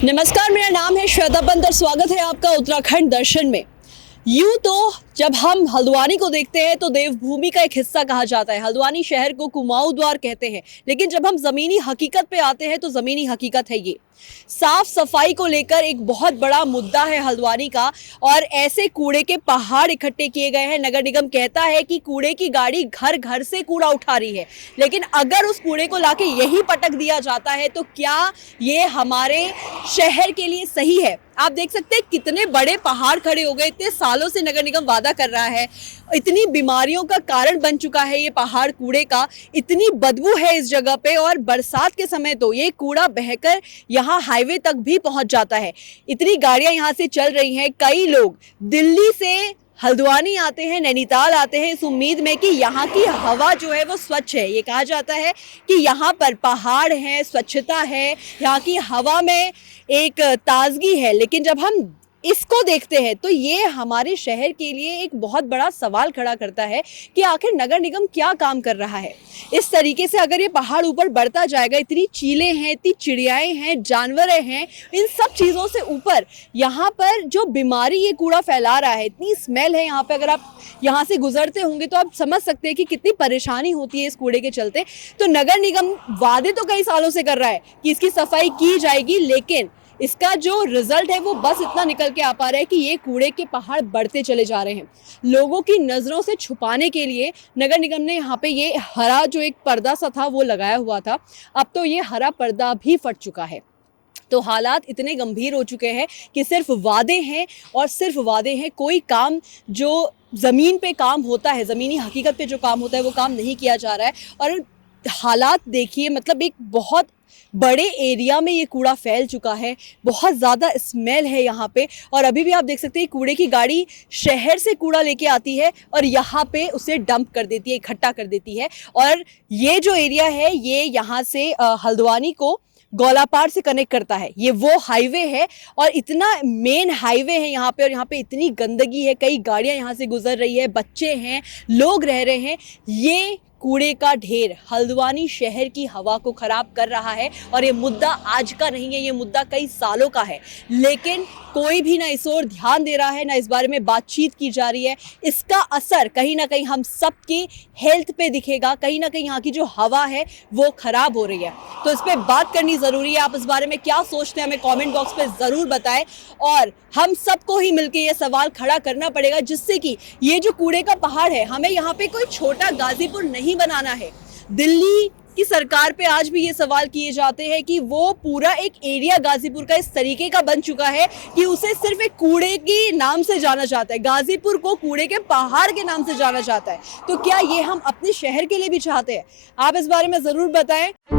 नमस्कार, मेरा नाम है श्वेता पंत और स्वागत है आपका उत्तराखंड दर्शन में। यूं तो जब हम हल्द्वानी को देखते हैं तो देवभूमि का एक हिस्सा कहा जाता है। हल्द्वानी शहर को कुमाऊं द्वार कहते हैं, लेकिन जब हम जमीनी हकीकत पे आते हैं तो जमीनी हकीकत है ये साफ सफाई को लेकर एक बहुत बड़ा मुद्दा है हल्द्वानी का। और ऐसे कूड़े के पहाड़ इकट्ठे किए गए हैं। नगर निगम कहता है कि कूड़े की गाड़ी घर घर से कूड़ा उठा रही है, लेकिन अगर उस कूड़े को लाके यही पटक दिया जाता है तो क्या ये हमारे शहर के लिए सही है? आप देख सकते हैं कितने बड़े पहाड़ खड़े हो गए। इतने सालों से नगर निगम वादा कर रहा है, इतनी बीमारियों का कारण बन चुका है ये पहाड़ कूड़े का, इतनी बदबू है इस जगह पे, और बरसात के समय तो ये कूड़ा बहकर यहाँ हाईवे तक भी पहुंच जाता है। इतनी गाड़ियां यहाँ से चल रही हैं। कई लोग दिल्ली से हल्द्वानी आते हैं, नैनीताल आते हैं इस उम्मीद में कि यहाँ की हवा जो है वो स्वच्छ है। ये कहा जाता है कि यहाँ पर पहाड़ है, स्वच्छता है, यहाँ की हवा में एक ताजगी है। लेकिन जब हम इसको देखते हैं तो ये हमारे शहर के लिए एक बहुत बड़ा सवाल खड़ा करता है कि आखिर नगर निगम क्या काम कर रहा है। इस तरीके से अगर ये पहाड़ ऊपर बढ़ता जाएगा, इतनी चीलें हैं, इतनी चिड़ियाएं हैं, जानवर हैं, इन सब चीज़ों से ऊपर यहाँ पर जो बीमारी ये कूड़ा फैला रहा है, इतनी स्मेल है यहाँ पे। अगर आप यहाँ से गुजरते होंगे तो आप समझ सकते हैं कि कितनी परेशानी होती है इस कूड़े के चलते। तो नगर निगम वादे तो कई सालों से कर रहा है कि इसकी सफाई की जाएगी, लेकिन इसका जो रिजल्ट है वो बस इतना निकल के आ पा रहा है कि ये कूड़े के पहाड़ बढ़ते चले जा रहे हैं। लोगों की नज़रों से छुपाने के लिए नगर निगम ने यहाँ पे ये हरा जो एक पर्दा सा था वो लगाया हुआ था। अब तो ये हरा पर्दा भी फट चुका है। तो हालात इतने गंभीर हो चुके हैं कि सिर्फ वादे हैं और सिर्फ वादे हैं। कोई काम जो ज़मीन पे काम होता है, ज़मीनी हकीकत पे जो काम होता है वो काम नहीं किया जा रहा है। और हालात देखिए, मतलब एक बहुत बड़े एरिया में ये कूड़ा फैल चुका है, बहुत ज़्यादा स्मेल है यहाँ पे। और अभी भी आप देख सकते हैं कूड़े की गाड़ी शहर से कूड़ा लेके आती है और यहाँ पे उसे डंप कर देती है, इकट्ठा कर देती है। और ये जो एरिया है ये यहाँ से हल्द्वानी को गौलापार से कनेक्ट करता है। ये वो हाईवे है और इतना मेन हाईवे है यहाँ पे, और यहाँ पे इतनी गंदगी है, कई गाड़ियाँ यहाँ से गुजर रही है, बच्चे हैं, लोग रह रहे हैं। ये कूड़े का ढेर हल्द्वानी शहर की हवा को खराब कर रहा है। और ये मुद्दा आज का नहीं है, ये मुद्दा कई सालों का है, लेकिन कोई भी ना इस ओर ध्यान दे रहा है, ना इस बारे में बातचीत की जा रही है। इसका असर कहीं ना कहीं हम सबकी हेल्थ पे दिखेगा, कहीं ना कहीं यहाँ की जो हवा है वो खराब हो रही है। तो इस पर बात करनी ज़रूरी है। आप इस बारे में क्या सोचते हैं हमें कमेंट बॉक्स पे ज़रूर बताएं, और हम सबको ही मिलकर ये सवाल खड़ा करना पड़ेगा, जिससे कि ये जो कूड़े का पहाड़ है, हमें यहाँ पे कोई छोटा गाजीपुर नहीं बनाना है। दिल्ली की सरकार पे आज भी ये सवाल किए जाते हैं कि वो पूरा एक एरिया गाजीपुर का इस तरीके का बन चुका है कि उसे सिर्फ एक कूड़े के नाम से जाना जाता है। गाजीपुर को कूड़े के पहाड़ के नाम से जाना जाता है। तो क्या ये हम अपने शहर के लिए भी चाहते हैं? आप इस बारे में ज़रूर बताएं।